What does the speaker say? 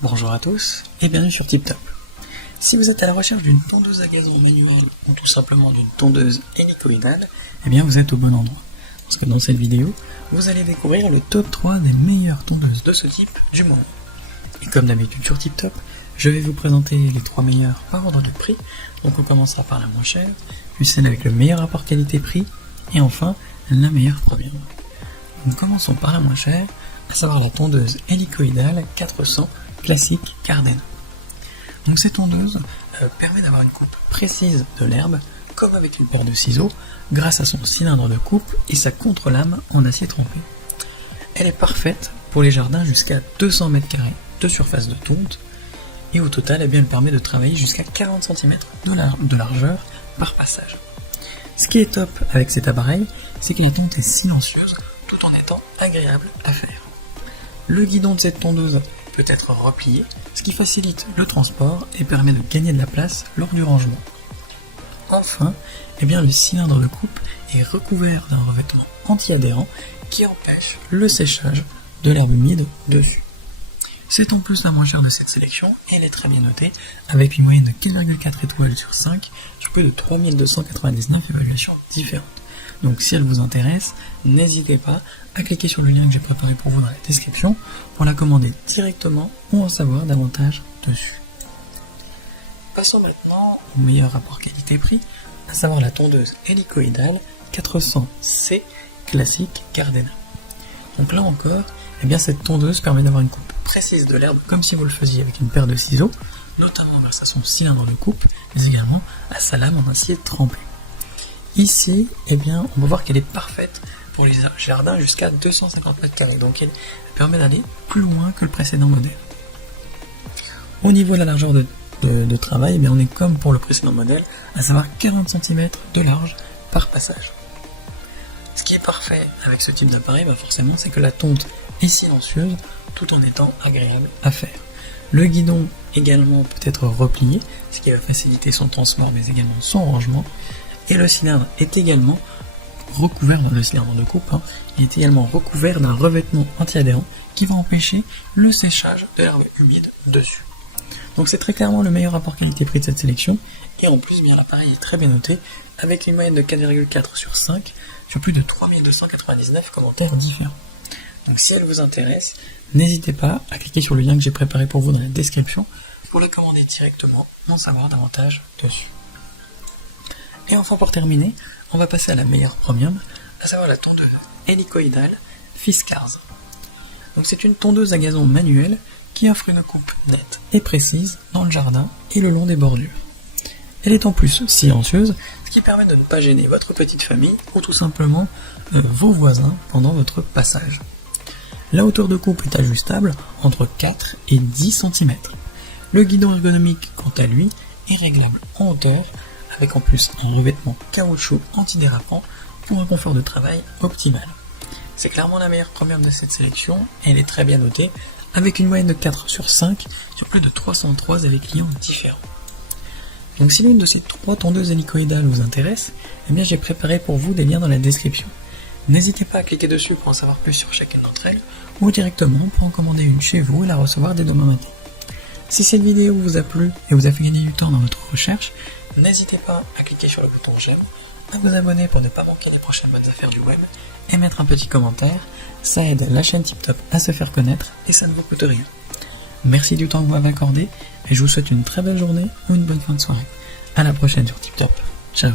Bonjour à tous et bienvenue sur TipTop. Si vous êtes à la recherche d'une tondeuse à gazon manuelle ou tout simplement d'une tondeuse hélicoïdale, eh bien vous êtes au bon endroit. Parce que dans cette vidéo, vous allez découvrir le top 3 des meilleures tondeuses de ce type du moment. Et comme d'habitude sur TipTop, je vais vous présenter les 3 meilleures par ordre de prix. Donc on commencera par la moins chère, puis celle avec le meilleur rapport qualité-prix, et enfin la meilleure première. Donc commençons par la moins chère, à savoir la tondeuse hélicoïdale 400 classique Gardena. Donc cette tondeuse permet d'avoir une coupe précise de l'herbe, comme avec une paire de ciseaux, grâce à son cylindre de coupe et sa contre-lame en acier trempé. Elle est parfaite pour les jardins jusqu'à 200 m² de surface de tonte, et au total, elle permet de travailler jusqu'à 40 cm de largeur par passage. Ce qui est top avec cet appareil, c'est que la tonte est silencieuse tout en étant agréable à faire. Le guidon de cette tondeuse peut être replié, ce qui facilite le transport et permet de gagner de la place lors du rangement. Enfin, le cylindre de coupe est recouvert d'un revêtement anti-adhérent qui empêche le séchage de l'herbe humide dessus. C'est en plus la moins chère de cette sélection et elle est très bien notée avec une moyenne de 4,4 étoiles sur 5 sur plus de 3299 évaluations différentes. Donc si elle vous intéresse, n'hésitez pas à cliquer sur le lien que j'ai préparé pour vous dans la description pour la commander directement ou en savoir davantage dessus. Passons maintenant au meilleur rapport qualité-prix, à savoir la tondeuse hélicoïdale 400C classique Gardena. Donc là encore, cette tondeuse permet d'avoir une coupe précise de l'herbe comme si vous le faisiez avec une paire de ciseaux, notamment grâce à son cylindre de coupe, mais également à sa lame en acier trempé. Ici, on va voir qu'elle est parfaite pour les jardins jusqu'à 250 m², donc elle permet d'aller plus loin que le précédent modèle. Au niveau de la largeur de travail, on est comme pour le précédent modèle, à savoir 40 cm de large par passage. Ce qui est parfait avec ce type d'appareil, forcément, c'est que la tonte est silencieuse tout en étant agréable à faire. Le guidon également peut être replié, ce qui va faciliter son transport mais également son rangement. Et le cylindre est également recouvert, le cylindre de coupe, il est également recouvert d'un revêtement anti-adhérent qui va empêcher le séchage de l'herbe humide dessus. Donc c'est très clairement le meilleur rapport qualité-prix de cette sélection, et en plus l'appareil est très bien noté, avec une moyenne de 4,4 sur 5, sur plus de 3299 commentaires différents. Donc si elle vous intéresse, n'hésitez pas à cliquer sur le lien que j'ai préparé pour vous dans la description, pour la commander directement, en savoir davantage dessus. Et enfin pour terminer, on va passer à la meilleure premium, à savoir la tondeuse hélicoïdale Fiskars. Donc c'est une tondeuse à gazon manuelle qui offre une coupe nette et précise dans le jardin et le long des bordures. Elle est en plus silencieuse, ce qui permet de ne pas gêner votre petite famille ou tout simplement vos voisins pendant votre passage. La hauteur de coupe est ajustable entre 4 et 10 cm. Le guidon ergonomique, quant à lui, est réglable en hauteur, avec en plus un revêtement caoutchouc antidérapant pour un confort de travail optimal. C'est clairement la meilleure première de cette sélection, et elle est très bien notée, avec une moyenne de 4 sur 5 sur plus de 303 avec clients différents. Donc si l'une de ces 3 tondeuses hélicoïdales vous intéresse, j'ai préparé pour vous des liens dans la description. N'hésitez pas à cliquer dessus pour en savoir plus sur chacune d'entre elles, ou directement pour en commander une chez vous et la recevoir dès demain matin. Si cette vidéo vous a plu et vous a fait gagner du temps dans votre recherche, n'hésitez pas à cliquer sur le bouton j'aime, à vous abonner pour ne pas manquer les prochaines bonnes affaires du web, et mettre un petit commentaire, ça aide la chaîne TipTop à se faire connaître et ça ne vous coûte rien. Merci du temps que vous m'avez accordé, et je vous souhaite une très belle journée ou une bonne fin de soirée. À la prochaine sur TipTop. Ciao.